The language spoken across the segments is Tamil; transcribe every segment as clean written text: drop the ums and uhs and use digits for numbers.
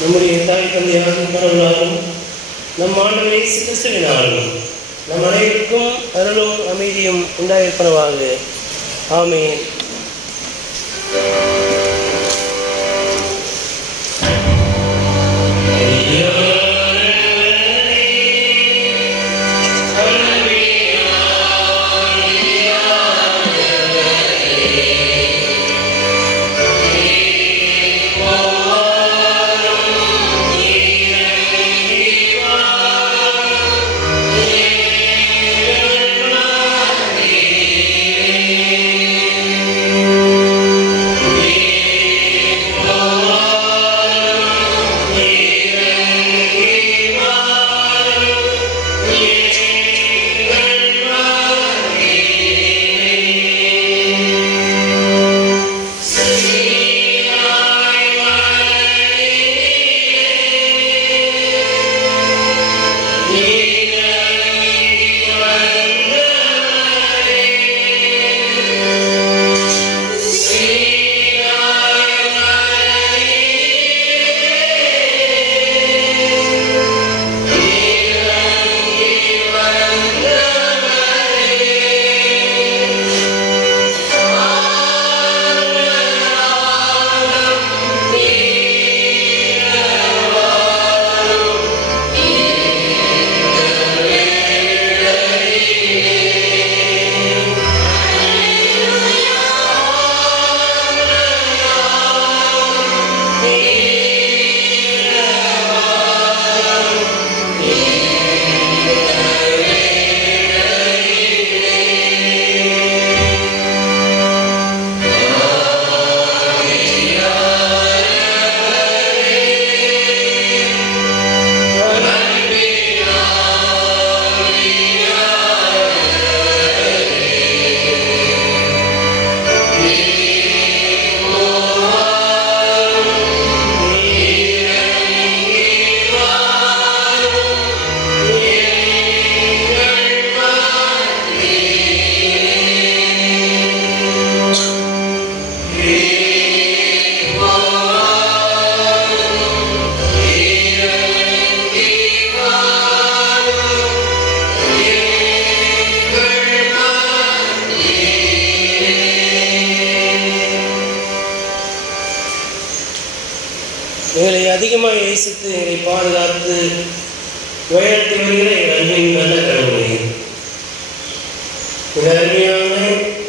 நம்முடைய தாய் தந்தையாகும் கடவுளாலும் நம் ஆண்டவர் இயேசு கிறிஸ்துவினாலும் நம் அனைவருக்கும் அருளும் அமைதியும் உண்டாயிருப்பனவாக. ஆமென். எங்களை அதிகமாக நேசித்து எங்களை பாதுகாத்து வழிநடத்தி வருகிற எங்கள் அன்பின் நல்ல கடவுளே, இந்த அருமையான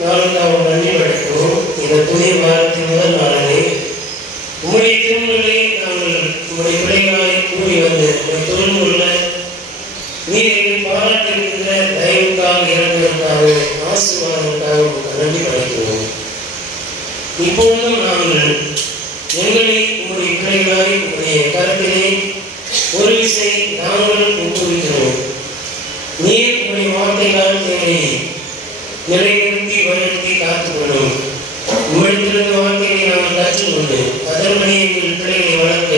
நாளுக்கு அவர் நன்றி படைக்கிறோம். இந்த புதிய வாரத்தின் முதல் நாளிலே உங்களுடைய திருமணங்களை நாங்கள் உங்களுடைய பிள்ளைகளாய் கூறி வந்து தொடர்ந்து உள்ள நீர் எங்கள் பாராட்டிருக்கின்ற தயவுக்காக இறங்குவதற்காக ஆசீர்வாதங்களுக்காக நன்றி படைக்கிறோம். இப்பொழுதும் நாங்கள் எங்களை உங்களுடைய பிள்ளைகளாய் உங்களுடைய கருத்திலே ஒரு விசை நாங்கள் ஒப்புவிக்கிறோம். நீர் உங்களுடைய வார்த்தைகளால் எங்களை நிலைநிறுத்தி வழிநடத்தி காத்துக்கொள்ளும். உங்களிடத்திலிருந்து வார்த்தைகளை நாங்கள் கற்றுக்கொண்டு அதன்படி எங்கள் பிள்ளைகளை வளர்க்க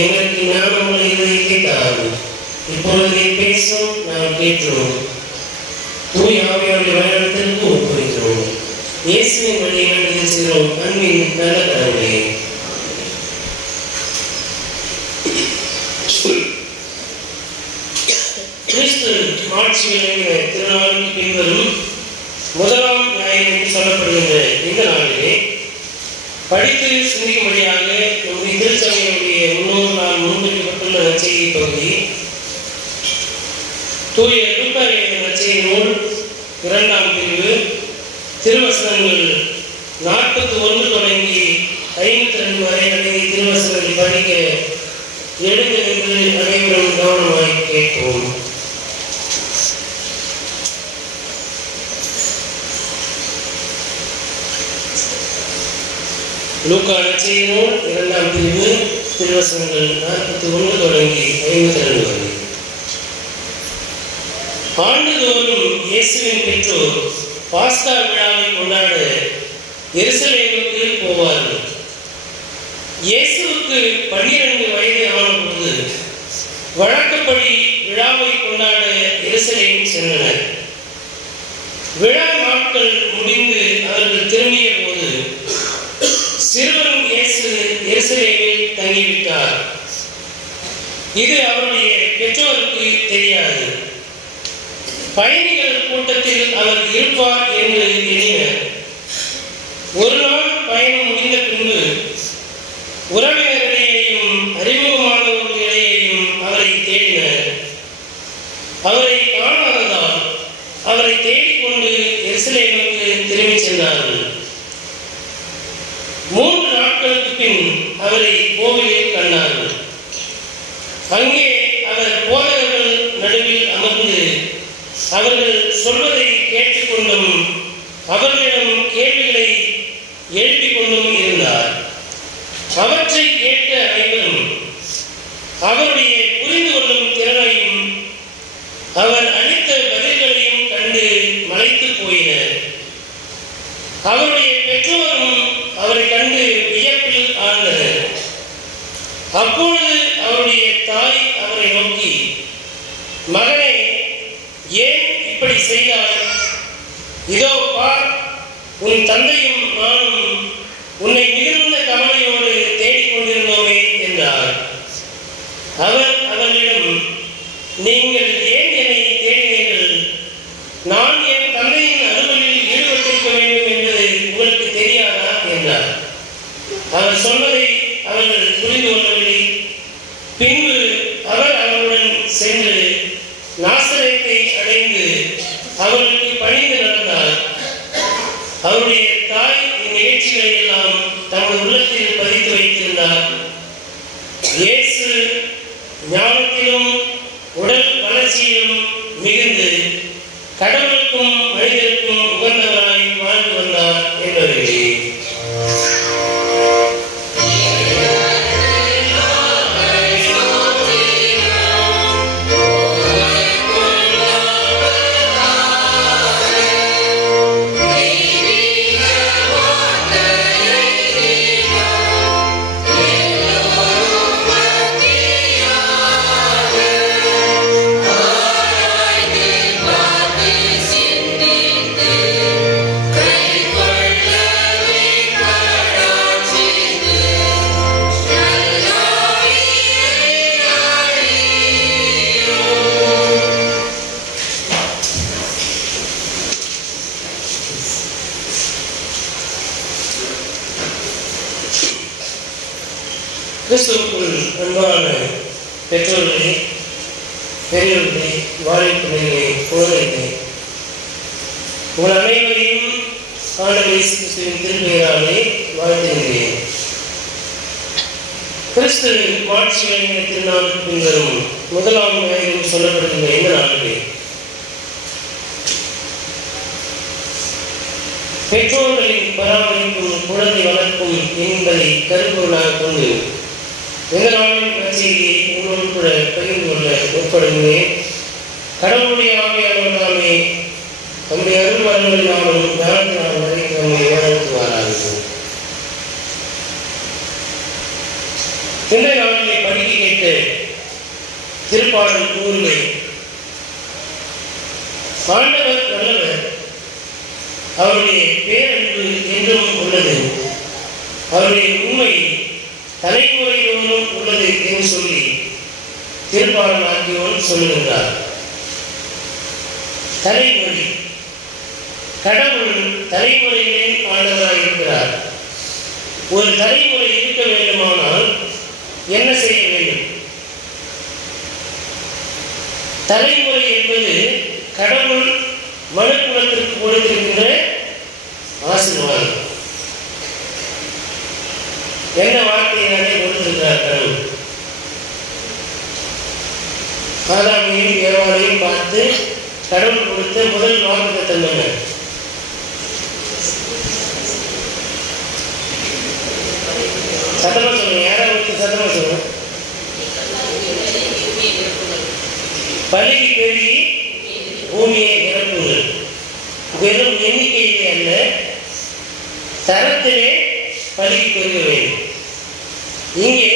எங்களுக்கு ஞானமுள்ள இதயத்தை தாரும். இப்பொழுது பேசும் நாங்கள் கேட்கிறோம். தூய் ஆவியாருடைய வழிநடத்திற்கு ஒப்புவிக்கிறோம். இயேசுவின் வழியை செய்கிறோம். அன்பின் நல்ல கடவுளே, கிறிஸ்து மாட்சியின் திருநாளுக்கு பின்வரும் முதலாம் ஞாயிறு என்று சொல்லப்படுகின்ற இந்த நாளிலே படித்து சிந்திக்கும்படியாக நம்முடைய திருச்சபையினுடைய 300 நாள் முன்வைக்கப்பட்டுள்ள நற்செய்தி பகுதி தூய லூக்கா எழுதிய நற்செய்தி நூல் 2ஆம் பிரிவு திருவசனங்கள் 41 தொடங்கி 52 வரை அடங்கிய திருவசனங்களை படிக்க எழுந்து நின்று அனைவரும் கவனமாய் கேட்போம். லூக்கா நற்செய்தி நூல் 2ஆம் பிரிவு திருவசனங்கள் 41 தொடங்கி 52 வரை. ஆண்டுதோறும் இயேசுவின் பெற்றோர் பாஸ்கா விழாவை கொண்டாட எருசலேமுக்கு போவார்கள். இயேசுவுக்கு 12 வயது ஆனபோது வழக்கப்படி விழாவை கொண்டாட எருசலேம் சென்றனர். விழா நாட்கள் முடிந்து அவர்கள் திரும்பிய போது சிறுவரும் இயேசு எருசலேமில் தங்கிவிட்டார். இது அவருடைய பெற்றோருக்கு தெரியாது. பயணிகள் கூட்டத்தில் அவர் இருப்பார் என்று எண்ணினர். ஒரு நாள் பயணம் முடிந்த பின்பு உறவினரிடையேயும் அறிமுகமானவர்களிடையேயும் அவரை தேடினர். அவரை காணாததால் அவரை தேடிக்கொண்டு எருசலேமுக்கு திரும்பிச் சென்றார்கள். 3 நாட்களுக்கு பின் அவரை கோவிலில் கண்டார்கள். அங்கே அவர் போதகர்கள் நடுவில் அமர்ந்து அவர்கள் சொல்வதை கேட்டுக்கொண்டும் அவர்களிடம் கேள்விகளை எழுப்பிக் கொண்டும் இருந்தார். அவற்றை கேட்ட அனைவரும் அவருடைய புரிந்து கொள்ளும் திறனையும் அவர் அளித்த பதில்களையும் கண்டு மலைத்து போயினர். அவருடைய பெற்றோரும் அவரை கண்டு வியப்பில் ஆழ்ந்தனர். அப்பொழுது அவருடைய தாய் அவரை நோக்கி, மகனே, ஏன் இப்படி செய்தாய்? இதோ பார், உன் தந்தையும் நானும் உன்னை மிகுந்த கவலையோடு தேடிக்கொண்டிருந்தோமே என்றார். அவர் அவர்களிடம், நீங்கள் ஏன் என்னை தேடினீர்கள்? நான் என் தந்தையின் அலுவலில் ஈடுபட்டிருக்க வேண்டும் என்பது உங்களுக்கு தெரியாதா என்றார். அவர் சொன்னதை அவர்கள் புரிந்து கொள்ளவில்லை. பின்பு அவர் அவர்களுடன் சென்று நாசரேத்தை அடைந்து அவர்களுக்கு பணிந்து நடந்தார். அவருடைய தாய் இந்நிகழ்ச்சிகளை எல்லாம் தமது உள்ளத்தில் பதித்து வைத்திருந்தார். இயேசு ஞானத்திலும் உடல் வளர்ச்சியிலும் மிகுந்து கடவுளுக்கும் மனிதருக்கும் உகந்தவராய் வாழ்ந்து வந்தார் என்பவர்களே. கிறிஸ்துவுக்குள் அன்பான பெற்றோர்களே, பெரியவர்களே, வாலிபர்களே, குழந்தைகளே, உங்கள் அனைவரையும் ஆண்டவர் இயேசு கிறிஸ்துவின் திருப்பெயராலே வாழ்த்துகிறேன். கிறிஸ்து மாட்சிகளின் திருநாளுக்கு பின்வரும் 1ஆம் ஞாயிறு சொல்லப்படுகின்ற இந்த நாளிலே பெற்றோர்களின் பராமரிப்பும் குழந்தை வளர்ப்பும் என்பதை கருப்பொருளாக கொண்டு இந்த நாளின் நற்செய்தியை உங்களோடு கூட பகிர்ந்து கொள்ள முற்படுகிறேன். கடவுளுடைய ஆவியானவர் தாமே நம்முடைய அருள் வரங்களினாலும் ஞானத்தினாலும் வரைக்கும் நம்மை வழிநடத்துவாராக. இன்றைய நாளிலே படிக்க கேட்ட திருப்பாடல் கூறுகள், ஆண்டவர் நல்லவர், அவருடைய பேரன்பு என்றும் உள்ளது, அவருடைய உண்மை தலைமுறையோடும் உள்ளது என்று சொல்லி திருப்பாடல் ஆகியோர் சொல்லுகின்றார். தலைமுறை, கடவுள் தலைமுறைகளின் ஆண்டவராக இருக்கிறார். ஒரு தலைமுறை இருக்க வேண்டுமானால் என்ன செய்ய வேண்டும்? தலைமுறை என்பது கடவுள் மனுக்குலத்திற்கு கொடுத்திருக்கின்ற ஆசீர்வாதம். என்ன வார்த்தையினாலே கொடுத்திருக்கிறார் கடவுள்? ஆதாமையும் ஏவாளையும் பார்த்து கடவுள் கொடுத்த முதல் வாக்குத்தத்தம் என்ன? சத்தமா சொல்லுங்க, யாராவது சத்தமா சொல்லுங்க. பலுகி பெருகி பூமியை நிரப்புங்கள். வெறும் எண்ணிக்கையிலே அல்ல, தரத்திலே பலுகி பெருக வேண்டும். இங்கே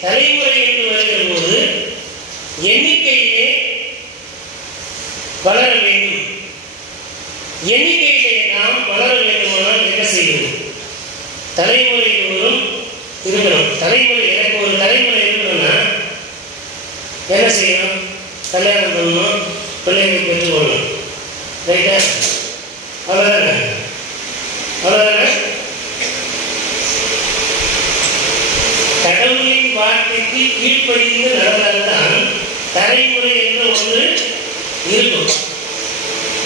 தலைமுறை என்று வருகிற போது எண்ணிக்கையிலே வளர வேண்டும். எண்ணிக்கையிலே நாம் வளர வேண்டுமானால் என்ன செய்யணும்? தலைமுறை தோறும் இருக்கணும். தலைமுறை, எனக்கு ஒரு தலைமுறை இருக்கணும்னா என்ன செய்யணும்? கல்யாணம் பண்ணணும், பிள்ளைகளை பெற்றுக்கொள்ளணும். ரைட்டா? அவ்வளோதானே? அவ்வளோதானே? கடவுளின் வார்த்தைக்கு கீழ்ப்படிந்து நடந்தால்தான் தலைமுறை என்ற ஒன்று இருக்கும்.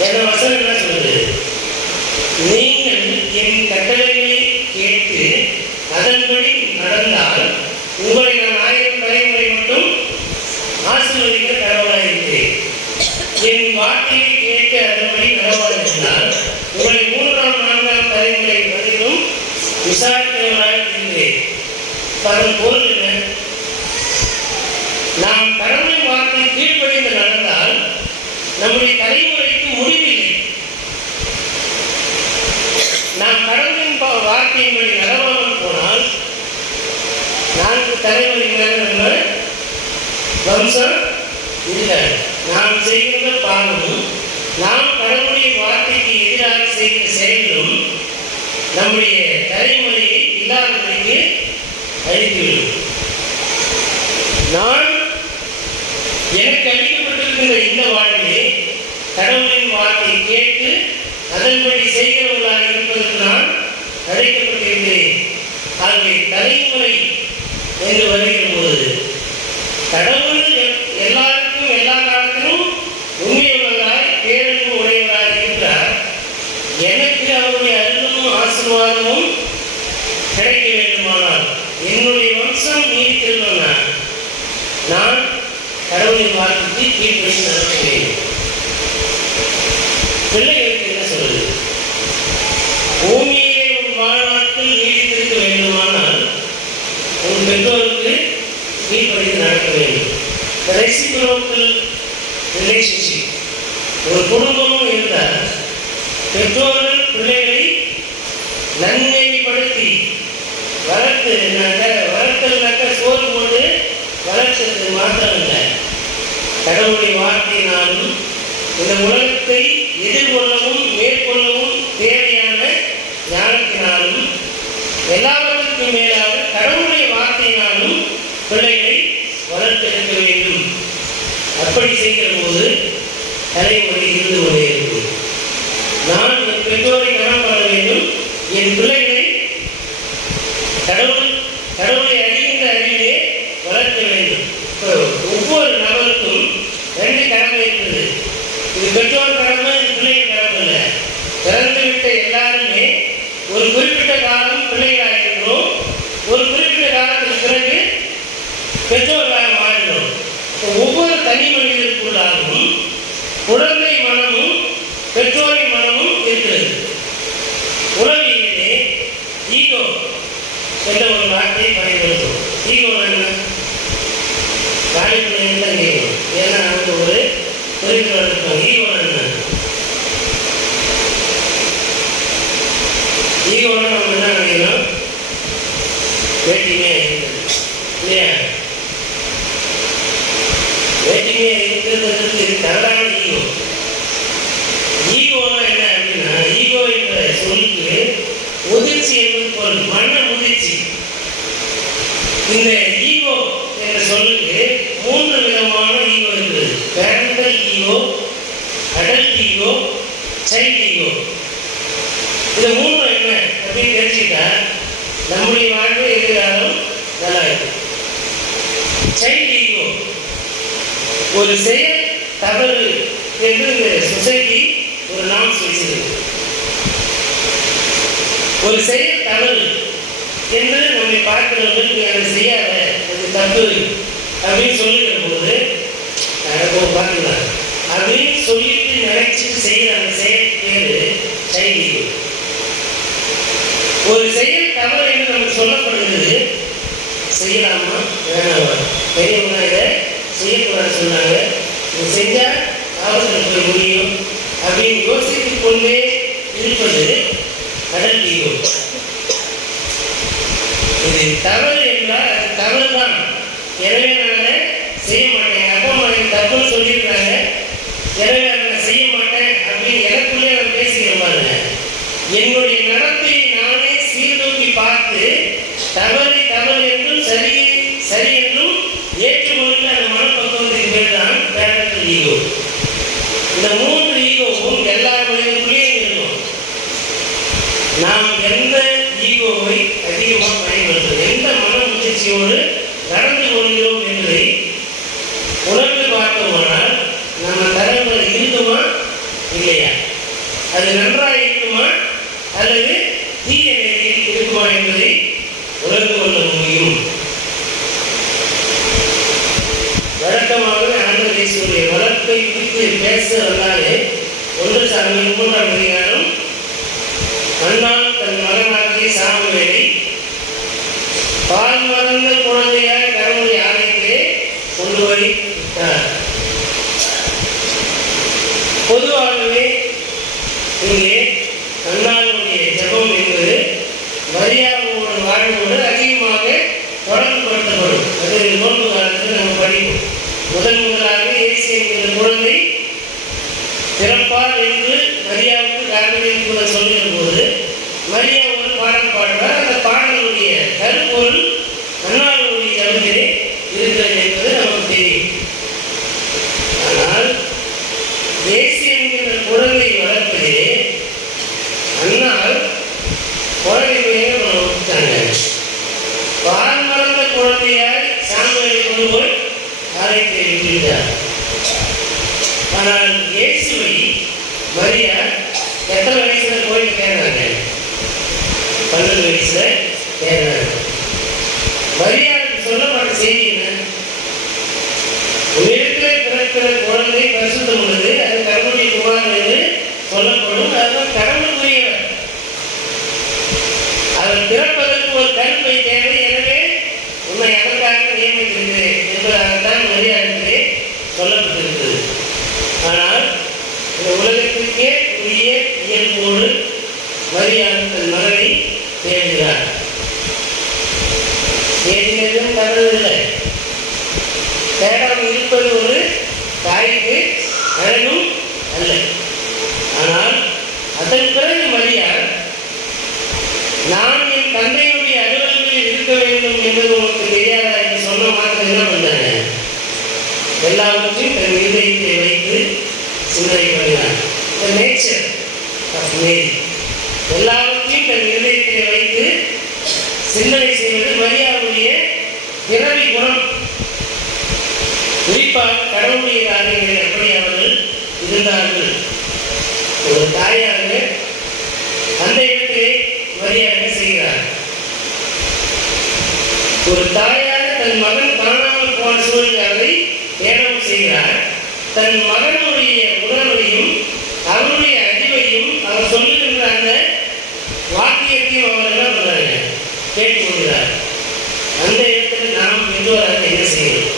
என்ன வசனம் என்ன சொல்றது? நீங்கள் என் கட்டளைகளை கேட்டு அதன்படி நடந்தால் உங்களை நான் 1000 தலைமுறை மட்டும் ஆசீர்வதிக்க கடவுளாக இருக்கிறேன். என் வார்த்தையை கேட்டு அதன்படி கடவுளாக இருந்தால் உங்களை 3ஆம் 4ஆம் தலைமுறை வரையிலும் விசாரிக்கிறவராக இருக்கிறேன். அதன் பொருள் என்ன? நாம் கடவுளின் வார்த்தை கீழ்ப்படிந்து நடந்தால் நம்முடைய தலைமுறைக்கு முடிவில்லை. நாம் கடவுளின் வார்த்தையின்படி நடவாமல் போனால் 4 தலைமுறை மேல நம்ம வம்சம் இல்லை. நாம் செய்கின்ற பாவமும் நாம் கடவுளுடைய வார்த்தைக்கு எதிராக செய்கிற செயல்களும் நம்முடைய தலைமுறையை இல்லாதபடிக்கு அழித்துவிடும். நான் எனக்கு அளிக்கப்பட்டிருக்கின்ற இந்த வாழ்விலே கடவுளின் வார்த்தையை கேட்டு அதன்படி செய்கிறவர்களாக இருப்பதற்கு நான் அழைக்கப்பட்டிருக்கிறேன். ஆகவே தலைமுறை என்று வருகிற போது கடவுள் எல்லாருக்கும் எல்லா காலத்திலும் உண்மையுள்ளவராய் பேரன்பு உடையவராய் இருக்கிறார். எனக்கு அவருடைய அருளும் ஆசீர்வாதமும் கிடைக்க வேண்டுமானால் என்னுடைய வம்சம் நீடித்திருந்தோம்னா நான் கடவுளின் வார்த்தைக்கு கீழ்ப்படிந்து நடக்க வேண்டும். பிள்ளைகளுக்கு என்ன சொல்றது? பூமியிலே உன் வாழ்நாட்கள் நீடித்திருக்க வேண்டுமானால் உன் பெற்றோருக்கு கீழ்ப்படிந்து நடக்க வேண்டும். Reciprocal relationship. ஒரு குடும்பமும் இருந்தால் பெற்றோர்கள் பிள்ளைகளை நன்மைப்படுத்தி வளர்த்தல்னாக்க சோறு போட்டு வளர்த்தது மாத்திரம் இல்லை, கடவுளுடைய வார்த்தையினாலும் இந்த உலகத்தை எதிர்கொள்ளவும் மேற்கொள்ளவும் தேவையான ஞானத்தினாலும் எல்லாவற்றுக்கும் மேலாக கடவுளுடைய வார்த்தையினாலும் பிள்ளைகளை வளர்த்தெடுக்க வேண்டும். அப்படி செய்கிற போது தலைமுறை இருந்து கொண்டே இருக்கும். நான் என் பெற்றோரை கனம் பண்ண வேண்டும். என் பிள்ளைகளை கடவுளை அறிகின்ற அறிவிலே வளர்க்க வேண்டும். ஒவ்வொரு நபருக்கும் 2 கடமை இருக்கிறது. இது பெற்றோர் கடமை, இது பிள்ளைகள் கடமை இல்லை. பிறந்துவிட்ட எல்லாருமே ஒரு குறிப்பிட்ட காலம் பிள்ளைகளாக இருக்கிறோம். ஒரு குறிப்பிட்ட காலத்துக்கு பிறகு பெற்றோர்களாக மாறினோம். ஒவ்வொரு தனி மனிதருக்குள்ளாகவும் குழந்தை மனமும் பெற்றோரின் மனமும் இருக்கிறது. உளவியலிலே ஈகோ என்ற ஒரு வார்த்தையை பயன்படுத்தும். ஈகோ என்ன? காலிப்பிள்ளைகள் தான் கேட்கணும். ஏன்னா அவங்க ஒரு குறிப்பிட்ட இருப்பாங்க. ஈகோ என்ன? ஈகோட நம்ம என்ன நினைக்கணும்? வேட்டிமையா இருக்கிறது இல்லையா? வேட்டிமையா இருக்கிறது இது தவறான ஈகோ. ஈகோனா என்ன அப்படின்னா, ஈகோ என்ற சொல்லுக்கு முதிர்ச்சி என்பது பொருள், மன முதிர்ச்சி. இந்த ஈகோ என்ற சொல்லுக்கு 3 விதமான ஈகோ இருக்குது. Parental ego, adult ego, child ego. இந்த 3 என்ன அப்படின்னு தெரிஞ்சுக்கிட்டா நம்முடைய வாழ்க்கை எதிராலும் நல்லா இருக்கும். சைல்ட் ஈகோ ஒரு செயல் தவறு என்று இந்த சொசைட்டி ஒரு நாம் சொல்லியிருக்கு. ஒரு செயல் தவறு என்று நம்மை பார்க்கிறவர்கள் அதை செய்யாத, அது தப்பு அப்படின்னு சொல்லுகிற போது பார்க்கலாம் அப்படின்னு சொல்லிட்டு நினைச்சிட்டு செய்கிற அந்த செயல் பேரு சைல்ட் ஈகோ. ஒரு செயல் தவறு என்று நமக்கு சொல்லப்படுகிறது. செய்யலாமா வேணாமா? பெரியவங்க இதை செய்யக்கூடாது சொன்னாங்க. இது செஞ்சா ஆபத்தில் போய் முடியும் அப்படின்னு யோசித்துக் கொண்டே இருப்பது அடல்ட் ஈகோ. இது தவறு என்றால் அது தவறு தான், எனவே நான் செய்ய மாட்டேன். அப்பா அம்மா எனக்கு தப்புன்னு சொல்லியிருக்காங்க, எனவே நான் செய்ய மாட்டேன் அப்படின்னு எனக்குள்ளே நான் பேசிக்கிற பாருங்க. என்னுடைய நடத்தையை நானே சீர்தூக்கி பார்த்து தவறு தவறு என்றும் சரி சரி என்றும் ஏற்றுக்கொள்ள அந்த மனப்பக்குவத்தின் பேர் தான் பேரண்டல் ஈகோ. இந்த 3 ஈகோவும் எல்லா மனிதனுக்குள்ளேயும் இருக்கும். நாம் எந்த ஈகோவை அதிகமாக பயன்படுத்தும், எந்த மன முயற்சியோடு நடந்து கொள்கிறோம் என்பதை உணர்ந்து பார்த்தோமானால் நம்ம தரங்கள் இருக்குமா இல்லையா, அது நன்றாக இருக்குமா அல்லது தீய நிலையில் இருக்குமா என்பதை உணர்ந்து கொள்ள முடியும். வழக்கமாகவே ஆண்டவர் இயேசுவுடைய வளர்ப்பை குறித்து பேச வந்தாலே 1 சாமுவேல் 3ஆம் அதிகாரம் அன்னாள் தன் மகனாகிய சாமுவேலை பால் மறந்த குழந்தையாக கடவுளுடைய ஆலயத்திலே கொண்டு போய் விட்டார். பொதுவாகவே இங்கே அன்னாளுடைய ஜெபம் என்பது மரியாதையோடு வாழ்வோடு அதிகமாக தொடர்புபடுத்தப்படும். அது நோன்பு காலத்தில் நம்ம படிப்போம். முதலாக இயேசு என்கிற குழந்தை பிறப்பார் என்று மரியாவுக்கு காரணம் சொல்லுகிற போது மரியா ஒரு பாடல் பாடுவார். அந்த பாடலுடைய கருப்பொருள் அன்னாளுடைய ஜபத்திலே இருக்கிறது என்பது நமக்கு தெரியும். ஆனால் இயேசு என்கிற குழந்தை வளர்ப்பதிலே அன்னாள் குழந்தைய விட்டாங்க. பால் மறந்த குழந்தையால் சாமுவேலை கொண்டு போய் ஆலயத்தை விட்டார். ஆனால் இயேசுவை மரியா எத்தனை வயசுல கோயில் தேர்றாங்க? 12 வயசுல தேர்றாங்க. மரியாதைக்கு சொல்லப்பட்ட செய்தி என்ன? உயிரில் பிறக்கிற குழந்தை பரிசுத்தம் உள்ளது, அது கடவுளுடைய குமாரன் என்று சொல்லப்படும். அதுதான் கடவுளுக்குரியவர். அவர் பிறப்பதற்கு ஒரு கருப்பை தேவை. எனவே உன்னை அதற்காக நியமித்திருக்கிறேன் என்பதாகத்தான் மரியாதையிலே சொல்லப்பட்டிருக்கிறது. ஆனால் இந்த உலகத்திற்கே உரிய இயல்போடு மரியாதை தன் மகனை தேடுகிறார். தேடினதும் தவறுதில்லை. தேடாமல் இருப்பது ஒரு தாய்க்கு அழகும் அல்ல. ஆனால் அதன் பிறகு மரியா நான் என் தந்தையுடைய அலுவலகத்தில் இருக்க வேண்டும் என்பது உங்களுக்கு தெரியாதா என்று சொன்ன மாதிரி என்ன பண்ணாங்க? எல்லாவற்றையும் தன் இதயத்தை வைத்து சிந்தனை பண்ணினார். நேச்சர் ஆஃப் மேரி எல்லாவற்றையும் தன் இதயத்தை வைத்து சிந்தனை செய்வது மரியாவுடைய பிறவி குணம். குறிப்பாக கடவுளுடைய காரியங்களில் எப்படி அவர்கள் இருந்தார்கள். ஒரு தாயாக அந்த இடத்திலே மரியாதை செய்கிறார். ஒரு தாயாக தன் மகன் காணாமல் போன சூழ்நிலை தேடவும் செய்கிறார். தன் மகனுடைய உணர்வையும் அவருடைய அறிவையும் அவர் சொல்லுகின்ற அந்த வாக்கியத்தையும் அவர் என்ன பண்றாங்க? கேட்டுக்கொள்கிறார். அந்த இடத்துல நாம் பெற்றோராக என்ன செய்யணும்?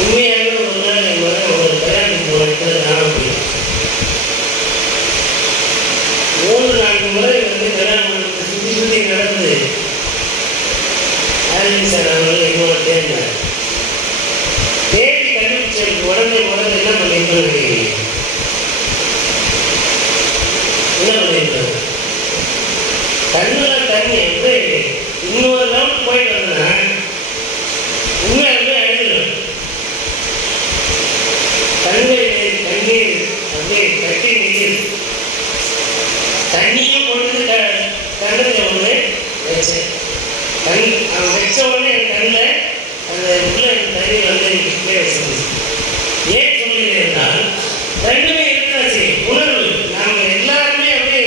உண்மையாக ஒரு நாள் என் மகன் ஒரு கல்யாணத்துக்கு போன இடத்துல நானும் போயிட்டேன். 3-4 முறை கல்யாணம் சுற்றி நடந்து சார் அவர்கள் என்னோட தேர்ந்தார். தேடி கண்டுபிடிச்சதுக்கு உடனே என்ன பண்ணிருக்கோம்? என்ன பண்ணிருக்கோம்? கண்ணுல தண்ணி வந்து இன்னொரு ரவுண்ட் போயிட்டு வந்தா உண்மையாலுமே அழுதுடும். கண்கள் தண்ணீர் அப்படியே கட்டி நிற்கிறது. தண்ணியும் கொண்டு கண்டத ஒன்று வச்சேன். அவன் வச்ச உடனே என் கண்ணில் அந்த உள்ள தண்ணி வந்து கீழே வச்சிருந்துச்சு. ஏன் சொல்லுகிறேன் என்றால் ரெண்டுமே இருக்கிறாச்சு. உணர்வு நாங்கள் எல்லாருமே அப்படியே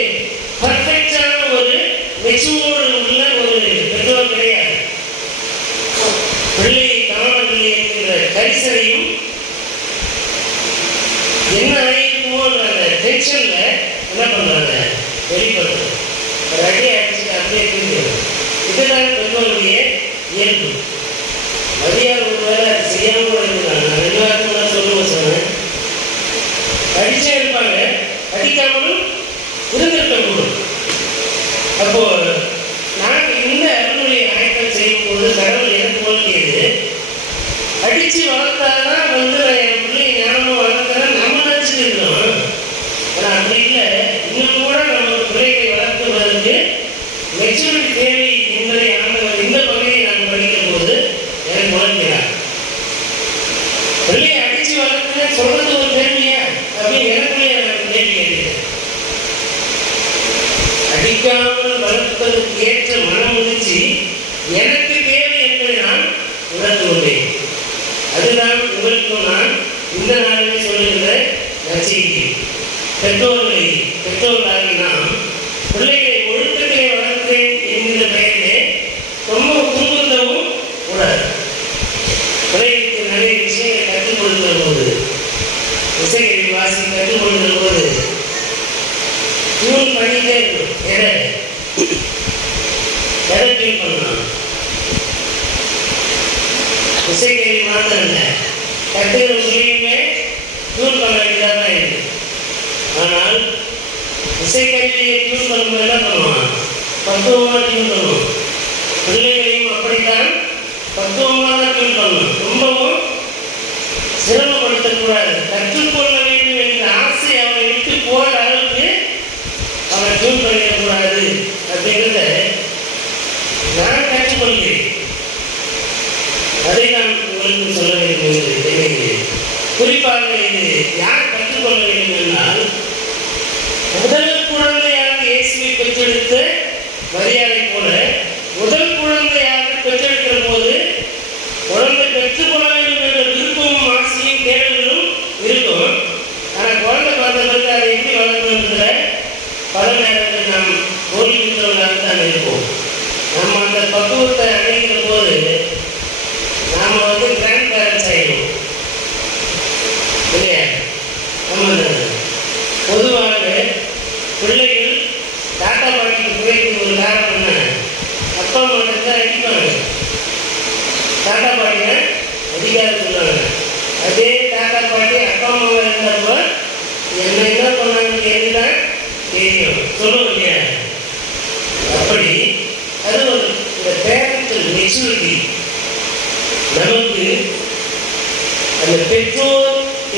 பர்ஃபெக்டான ஒரு மெச்சூர்டு உள்ள ஒரு பெற்றோர் கிடையாது. பிள்ளையை காணவில்லை என்கிற கரிசனையும் என்ன ஆகிருக்குமோ அந்த டென்ஷன்ல என்ன பண்றாங்க? வெளிப்படுறது. ஒரு அடி அடிச்சுட்டு அப்படியே இருக்கிறது. இதுதான் பெண்களுடைய இயல்பு. மரியாதை ஒரு வேலை அது செய்யாமல் இருக்கிறாங்க. நான் 2 வாரத்துக்கு நான் சொல்லுவேன் சொன்னேன். அடிச்சே இருப்பாங்க, அடிக்காமலும் இருந்திருக்கக்கூடும். அப்போ நாங்கள் இந்த அருளுடைய ஆயத்தம் செய்யும் போது கடவுள் எனக்கு போட்டியது அடிச்சு வளர்த்தாதான் வந்து என் பிள்ளை ஞானமும் வளர்த்தாதான் நம்ம நினைச்சுட்டு இருக்கோம். ஆனா அப்படி இல்லை. இன்னும் கூட நம்ம பிள்ளைகளை வளர்த்துவதற்கு மெச்சூரிட்டி தேவை வளர்ப்பதற்கு ஏற்ற மனமுதிர்ச்சி எனக்கு தேவை என்பதை நான் உணர்ந்து கொண்டேன். அதுதான் உங்களுக்கும் நான் இந்த நாளிலே சொல்லுகிற நற்செய்தி. பெற்றோர்களாகி நாம் பிள்ளைகளை ஒழுக்கத்திலே வளர்க்கிறேன் என்கிற பெயரிலே ரொம்ப துன்புறுத்தவும் கூடாது. பிள்ளைகளுக்கு நிறைய விஷயங்களை கற்றுக் கொடுக்கிற போது, இசைகளை வாசி கற்றுக் கொடுக்கிற போது டியூன் பண்ணிட்டே இருக்கும். எதை டியூன் பண்ணலாம்? இசைக்கருவி மாத்திரம் இல்லை, கற்றுக்கிற மொழியுமே டியூன் பண்ண வேண்டியதாக தான் இருக்கு. ஆனால் இசைக்கருவியை டியூன் பண்ணும்போது என்ன பண்ணுவான்? பக்குவமாக டியூன் பண்ணுவோம். பிள்ளைகளையும் அப்படித்தான் பக்குவமாக தான் டியூன் பண்ணணும். ரொம்பவும் சிரமப்படுத்தக்கூடாது. கற்றுக்கொள்ள வேண்டும் என்ற ஆசை அவனை விட்டு போகிற அளவுக்கு அவனை டியூன் பண்ணிடக்கூடாது அப்படிங்கிறத நான் கற்றுக்கொள்கிறேன். அதை நான் உங்களுக்கு சொல்ல வேண்டும் என்று நினைக்கிறேன். குறிப்பாக இது யார் கற்றுக்கொள்ள வேண்டும் என்றால், முதல் குழந்தையாக இயேசுவை பெற்றெடுத்த மரியாதை போல முதல் குழந்தையாக பெற்றெடுக்கிற போது குழந்தை பெற்றுக்கொள்ள வேண்டும் என்ற விருப்பமும் ஆசையும் தேடல்களும் இருக்கும். ஆனால் குழந்தை பார்த்தவர்களுக்கு அதை எப்படி வளர்க்கணுங்கிற பல நேரத்தில் நாம் ஓடிவிட்டவர்களாகத்தான் இருப்போம். நம்ம அந்த பக்குவத்தை அடைகிற போது நாம் கிராண்ட் பேரண்ட்ஸ் ஆகிடுவோம் இல்லையா? நம்ம பொதுவாக பிள்ளைகள் தாத்தா பாட்டிக்கு போயிட்டு ஒரு காரணம்னா அப்பா அம்மா தான் அடிப்பாங்க. தாத்தா பாட்டினா அடிக்காத சொல்லுவாங்க. அதே தாத்தா பாட்டி அப்பா அம்மாவை இருந்தப்போ என்ன பண்ணாங்க கேட்டுதான் தெரியும், சொல்லுவோம் இல்லையா? அப்படி அது ஒரு இந்த பேரண்டல் மெச்சூரிட்டி நமக்கு அந்த பெற்றோர்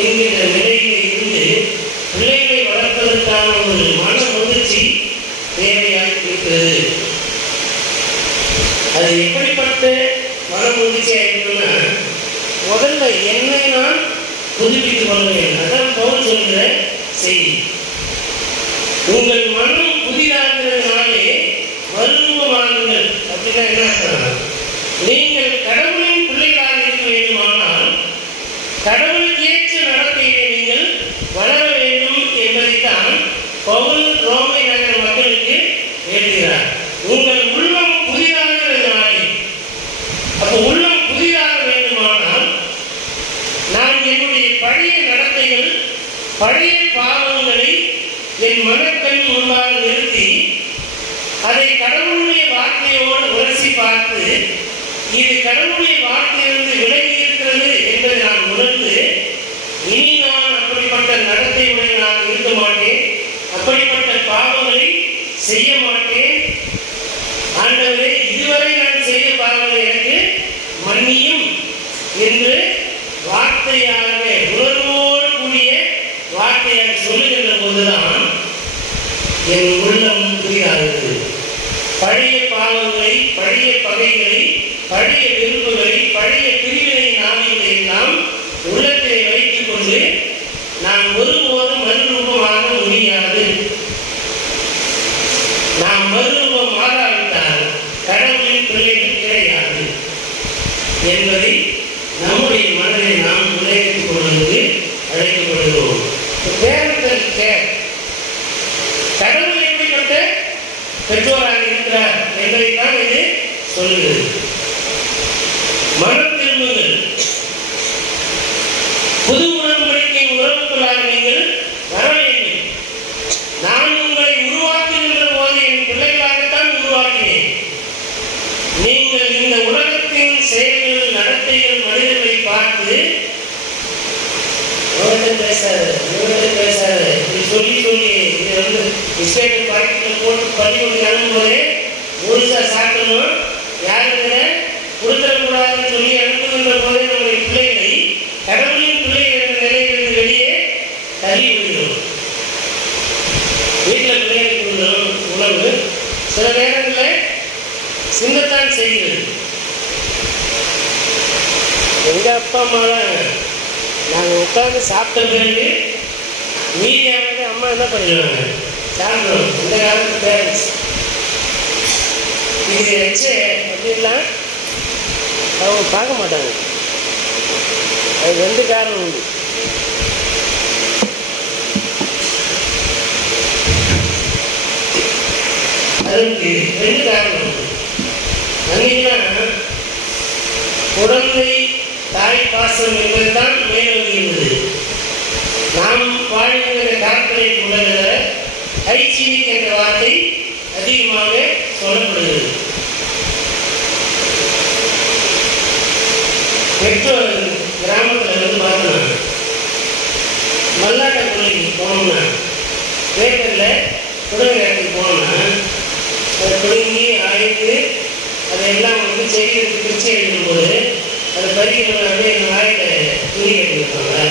என்கிற நிலையில் இருந்து பிள்ளைகளை வளர்ப்பதற்கான ஒரு மன முதிர்ச்சி தேவையாக இருக்கிறது. அது எப்படிப்பட்ட மன முதிர்ச்சியாக இருக்குன்னா, முதல்ல என்னை நான் புதுப்பித்துக் கொள்ள வேண்டும். அதான் பவுல் சொல்கிற செய்தி. உங்கள் மனம் புதிதாகிறதுனாலே மறுரூபமாகுங்கள். அப்படின்னா என்ன அர்த்தம்? நீங்கள் கடவுளின் பிள்ளைகளாக இருக்க வேண்டுமானால் கடவுளுக்கு ஏற்ற நடத்தையை நீங்கள் வளர வேண்டும் என்பதைத்தான் பவுல் ரோமை நகர மக்களுக்கு எழுதுகிறார். உங்கள் உள்ளம் புதிதாகிறதுனாலே, அப்போ உள்ளம் புதிதாக வேண்டுமானால் நான் என்னுடைய பழைய நடத்தைகள், பழைய பாவங்களை என் மனக்கண் முன்பாக நிறுத்தி அதை கடவுளுடைய வார்த்தையோடு உரசி பார்த்து இது கடவுளுடைய வார்த்தையிலிருந்து விலகி இருக்கிறது என்பதை நான் உணர்ந்து, இனி நான் அப்படிப்பட்ட நடத்தையுடன் நான் இருக்க மாட்டேன், அப்படிப்பட்ட பாவங்களை செய்ய மாட்டேன், ஆண்டவரே இதுவரை நான் செய்த பாவங்களை எனக்கு மன்னியும் என்று வார்த்தையாக உணர்வோடு கூடிய வார்த்தையாக சொல்லுகின்ற போதுதான் என் உள்ளம் புதிதாகிறது. பழைய பாவங்களை, பழைய பகைகளை, பழைய விருப்புகளை, பழைய பிரிவினை நாவிகளை எல்லாம் உள்ளத்திலே வைத்துக் கொண்டு நான் ஒருபோதும் மறுரூபமாக முடியாது. நாம் மறுரூபம் மாறாவிட்டால் கடவுளின் பிள்ளைகள் கிடையாது என்பதை நம்முடைய மனதை நாம் விளைவித்துக் கொள்வதற்கு அழைக்கப்படுகிறோம். கடவுள் எப்படிப்பட்ட பெற்றோராக இருக்கிறார் என்பதைத்தான் இது சொல்லுகிறது. மனம் திரும்புங்கள், புது உடன்படிக்கையின் உறவுகளாக நீங்கள் வர வேண்டும். நான் உங்களை உருவாக்குகின்ற போது என் பிள்ளைகளாகத்தான் உருவாக்கினேன். நீங்கள் இந்த உலகத்தின் செயல்கள், நடத்தைகள், மனிதர்களை பார்த்து பேசாது சொல்லி இதை பிஸ்கெட் பாக்கெட்டில் போட்டு பள்ளிக்கூடத்துக்கு அனுப்பும்போதே முழுசா சாப்பிடணும், யாருக்கிற கொடுத்துடக்கூடாதுன்னு சொல்லி அனுப்புகின்ற போதே நம்முடைய பிள்ளைகளை கடவுளின் பிள்ளைகள் என்ற நிலையிலிருந்து வெளியே தள்ளி விடுகிறோம். வீட்டில் பிள்ளைகளுக்கு உணவு சில நேரங்களில் சின்னத்தான் செய்கிறது. எங்கள் அப்பா அம்மாலாம் நாங்கள் உட்காந்து சாப்பிட்ட பிறகு மீதியானது அம்மா என்ன பண்ணிடுவாங்க, சாப்பிடுவோம். இந்த காலத்து பேரண்ட்ஸ் இது வச்சு அப்படின்லாம் அவங்க பார்க்க மாட்டாங்க. அது 2 காரணம் உண்டு. அதுக்கு 2 காரணம் உண்டு. அன்னைக்குன்னா குழந்தை தாய் பாசம் என்பதுதான் மேலோங்கி இருந்தது. நாம் வாழ்கிற காற்றை உலகிற ஹைஜீனிக் என்ற வார்த்தை அதிகமாக சொல்லப்படுகிறது. பெற்றோர் கிராமத்தில் பார்த்தோம், மல்லாட்ட கொள்ளைக்கு போனோம்னா பேப்பரில் குடும்ப இடத்துக்கு போனோம்னா அதை பிடுங்கி ஆய்ந்து அதையெல்லாம் செடிகளுக்கு பிரித்து எழுதும்போது அதை பறிக்கிறவங்க அப்படியே வாயில் துணி கட்டிருப்பாங்க,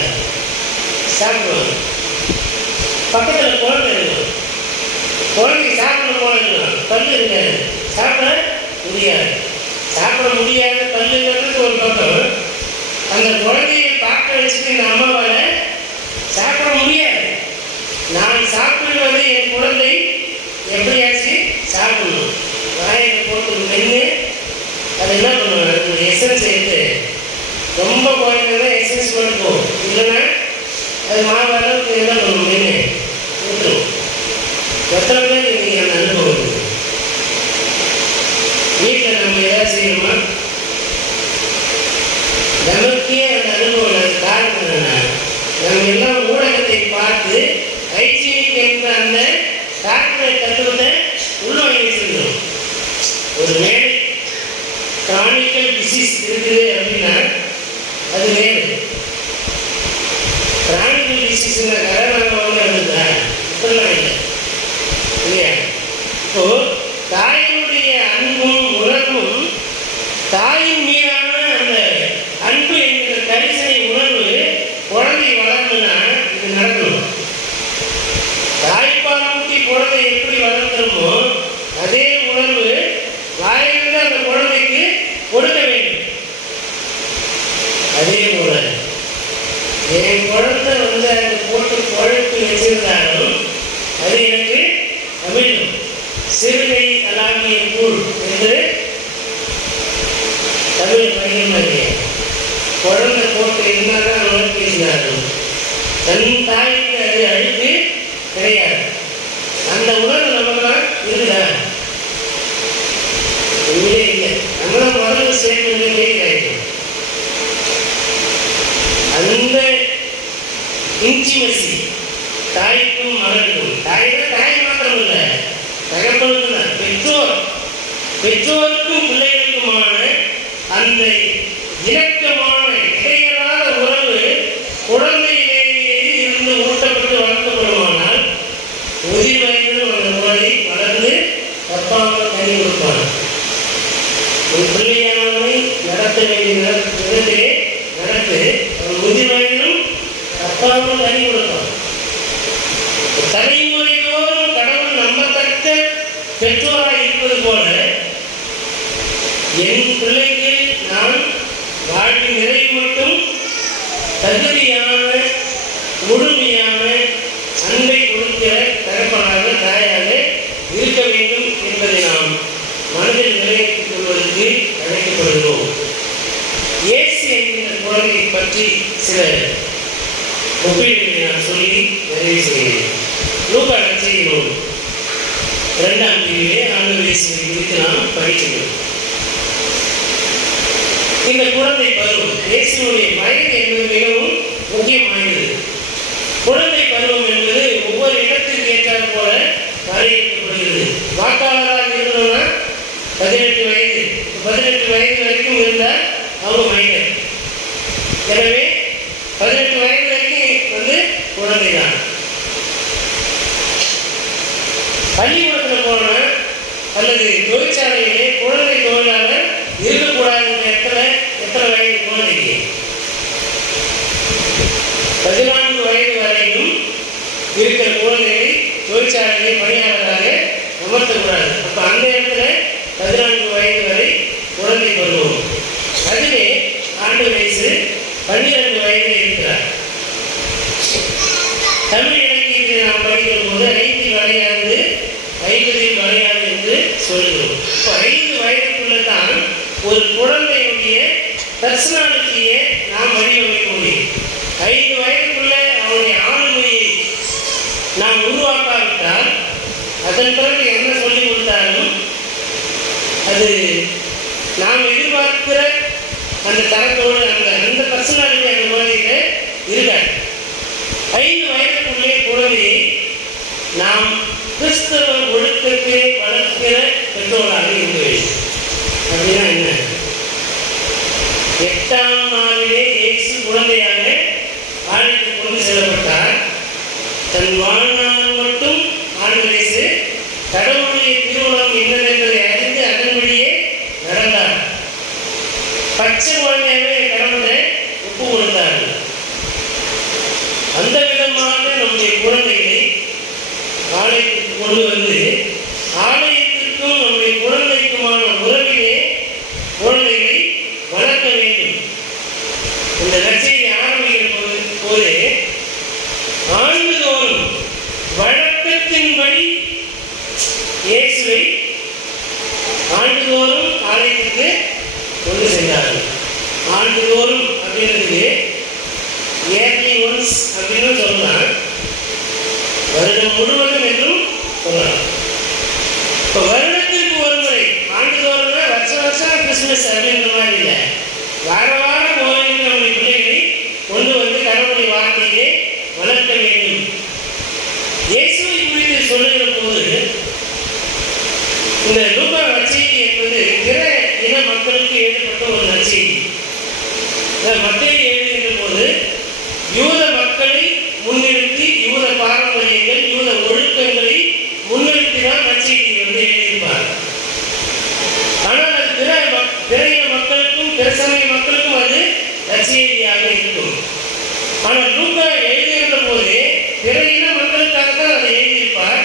சாப்பிடுவாங்க. பக்கத்தில் குழந்தை இருக்கும், குழந்தைக்கு சாப்பிட போனதுலாம் பல்லு இருக்காது, சாப்பிட முடியாது. சாப்பிட முடியாத பல்லுங்கிறது ஒரு பக்கம், அந்த குழந்தையை பார்க்க வச்சுட்டு இந்த அம்மாவால் சாப்பிட முடியாது. நான் சாப்பிடுவது என் குழந்தை எப்படியாச்சும் சாப்பிடணும், வாயில் போட்டு மென்று அது என்ன பண்ணுவாங்க, அது எசன்ஸ் எடுத்து ரொம்ப குழந்தை எசன்ஸ் போட்டு போகும், இல்லைன்னா அது மாவு அளவுக்கு என்ன பண்ணணும் மென்று ஊற்றும். எத்தனை பேர் இன்னைக்கு அந்த அனுபவம் இருக்குது? வீட்டில் நம்ம ஏதாவது செய்யணுமா? நமக்கே அந்த அனுபவம். அது காரணம் என்னன்னா, நம்ம எல்லாம் ஊடகத்தை பார்த்து ஹைஜீனிக் என்ற அந்த டாக்டரை தத்துவத்தை உள்வாங்கி வச்சிருக்கிறோம். ஒரு மேடை கிரானிக்கல் டிசீஸ் இருக்குது அப்படின்னா அது வேறு. கிரானிக்கல் டிசீஸ்ங்கிற கரநாங்க இருந்ததா? இப்படிலாம் இல்லை இல்லையா? இப்போ தாயினுடைய அன்பும் உணர்வும், தாயின் மீதான அந்த அன்பு என்கிற கரிசனை உணர்வு குழந்தை வளர்ந்துன்னா இது நடக்கணும். தாய்ப்பால் ஊட்டி குழந்தை எப்படி வளர்க்கிறோமோ அதே உணர்வு வாயிலிருந்து அந்த குழந்தைக்கு கொடுக்க வேண்டும். அதே போல என் குழந்தை அதை போட்டு குழப்பி வச்சிருந்தாலும் அது எனக்கு அமிழ்ந்தும். சிறுகை அலாமிய கூழ் என்று தமிழ் படிக்க குழந்தை போட்டு இருந்தால்தான் அவர் பேசினார்கள். தன் தாய்க்கு அது அழுக்கு கிடையாது. அந்த உணர்வு நம்மளாம் இருக்குதா? இல்லவே இல்லை. நம்மளாம் முதல்ல சேர்ந்து கிடைக்கும். அந்த இன்டிமசி தாய்க்கும் மகனுக்கும், தாய் மாத்திரம் இல்லை, தகப்பனுக்கு தான், பெற்றோருக்கும் பிள்ளைகளுக்குமான அந்த இணக்கமான இடையறாத உறவு குழந்தையிலேயே இருந்து ஊட்டப்பட்டு வளர்க்கப்படுமானால் முதிர் வயதில் அந்த குழந்தை வளர்ந்து தப்பாமல் கனி கொடுப்பான். ஒரு பிள்ளையானவனை நடத்த வேண்டிய விதத்திலே நடத்து, அவன் முதிர் வயதிலும் தப்பாமல் கனி கொடுப்பான். தலைமுறையோரும் கடவுள் நம்பத்தக்க பெற்றோராக இருப்பது போல என் பிள்ளைக்கு நான் வாழ்வின் நிறைவு மட்டும் தகுதியான முழுமையான அன்பை கொடுக்கிற தகப்பனாக தாயாக இருக்க வேண்டும் என்பதை நாம் மனதில் நிறைவேற்றிக் கொள்வதற்கு அழைக்கப்படுகிறோம். இயேசு என்கிற குழந்தையை பற்றி சில ஒப்பீடுகளை நான் சொல்லி நிறைவு செய்கிறேன். லூக்கா நற்செய்தியிலும் 2ஆம் பிரிவிலே ஆண்டவர் இயேசுவை குறித்து நாம் படிக்கிறோம். இந்த குழந்தை பருவம் இயேசுவுடைய வயது என்பது மிகவும் முக்கியமானது. குழந்தை பருவம் என்பது ஒவ்வொரு இடத்திற்கு ஏற்றால் போல வரையறுக்கப்படுகிறது. வாக்காளராக இருந்தோம்னா 18 வயது, 18 வயது வரைக்கும் இருந்தால் அவங்க மைனர். எனவே 18 வயது வரைக்கும் குழந்தை தான். பள்ளிக்கூடத்தில் போன அல்லது தொழிற்சாலையிலே குழந்தை தொழிலாளர் இருக்கக்கூடாது. எத்தனை வயது குழந்தைக்கு? 14 வயது வரைக்கும் இருக்கிற குழந்தைகளை தொழிற்சாலையை பணியாளராக அமர்த்தக்கூடாது. அப்ப அந்த இடத்துல 14 வயது வரை குழந்தை பருவம். அதிலே ஆண்டவர் இயேசு 12 வயதில் இருக்கிறார். தமிழ் இலக்கியத்தில் நாம் படிக்கிற போது 5 வளையாது 50 வளையாது என்று சொல்லுகிறோம். இப்போ 5 வயதுக்குள்ள தான் ஒரு குழந்தையுடைய பர்சனாலிட்டியை நாம் வடிவமைக்க முடியும். 5 வயதுக்குள்ள அவனுடைய ஆளுமையை நாம் உருவாக்காவிட்டால் அதன் பிறகு என்ன சொல்லிக் கொடுத்தாலும் அது நாம் எதிர்பார்க்கிற அந்த தரத்தோடு அந்த பர்சனாலிட்டி அந்த குழந்தைகிட்ட இருக்காது. 5 வயதுக்குள்ளே குழந்தையை நாம் கிறிஸ்தவ ஒழுக்கத்தை வளர்க்கிற பெற்றோராக இருக்க வேண்டும். அப்படின்னா என்ன? 8ஆம் நாளிலே இயேசு குழந்தையாக ஆலயத்துக்கு கொண்டு செல்லப்பட்டார். தன் வாழ்நாள் மட்டும் ஆண்டவரேசு கடவுளுடைய திருவுளம் என்னவென்பதை அறிந்து அதன்படியே நடந்தார். பச்சை குழந்தையாகவே கடவுளை ஒப்பு கொடுத்தார்கள். அந்த விதமாக நம்முடைய குழந்தைகளை ஆலயத்துக்கு கொண்டு வந்து ஆலயத்திற்கும் நம்முடைய குழந்தைக்குமான உறவிலே குழந்தைகளை வளர்க்க வேண்டும். இந்த நற்செய்தி ஆரம்பிக்கிற போது ஆண்டுதோறும் வழக்கத்தின்படி இயேசுவை ஆண்டுதோறும் ஆலயத்துக்கு கொண்டு சென்றார்கள். ஆண்டுதோறும் அப்படின்றது இயர்லி ஒன்ஸ் அப்படின்னு சொல்லலாம், வருடம் முழுவதும் என்றும் சொல்லலாம். இப்போ வருடத்திற்கு ஒரு முறை, ஆண்டுதோறும்னா வருஷம் வருஷம் கிறிஸ்துமஸ் அப்படின்ற மாதிரி இல்லை, வார வாரம் கோவிலுக்கு நம்முடைய பிள்ளைகளை கொண்டு வந்து கடவுளுடைய வார்த்தையை வளர்க்க வேண்டும். இயேசுவை குறித்து சொல்லுகிற போது இந்த லூக்கா நற்செய்தி என்பது பிற இன மக்களுக்கு எழுதப்பட்ட ஒரு நற்செய்தி. மத்தேயு எழுதுகின்ற போது யூத மக்களை முன்னிறுத்தி, யூத பாரம்பரியங்கள், யூத ஒழுக்கங்களை முன்னிறுத்தி தான் நற்செய்தி எழுதியிருப்பார். ஆனால் அது பிற இன மக்களுக்கும் பிற சமய மக்களுக்கும் அது நற்செய்தியாக இருக்கும். ஆனால் லூக்கா எழுதுகின்ற போது பிற இன மக்களுக்காக தான் அதை எழுதியிருப்பார்.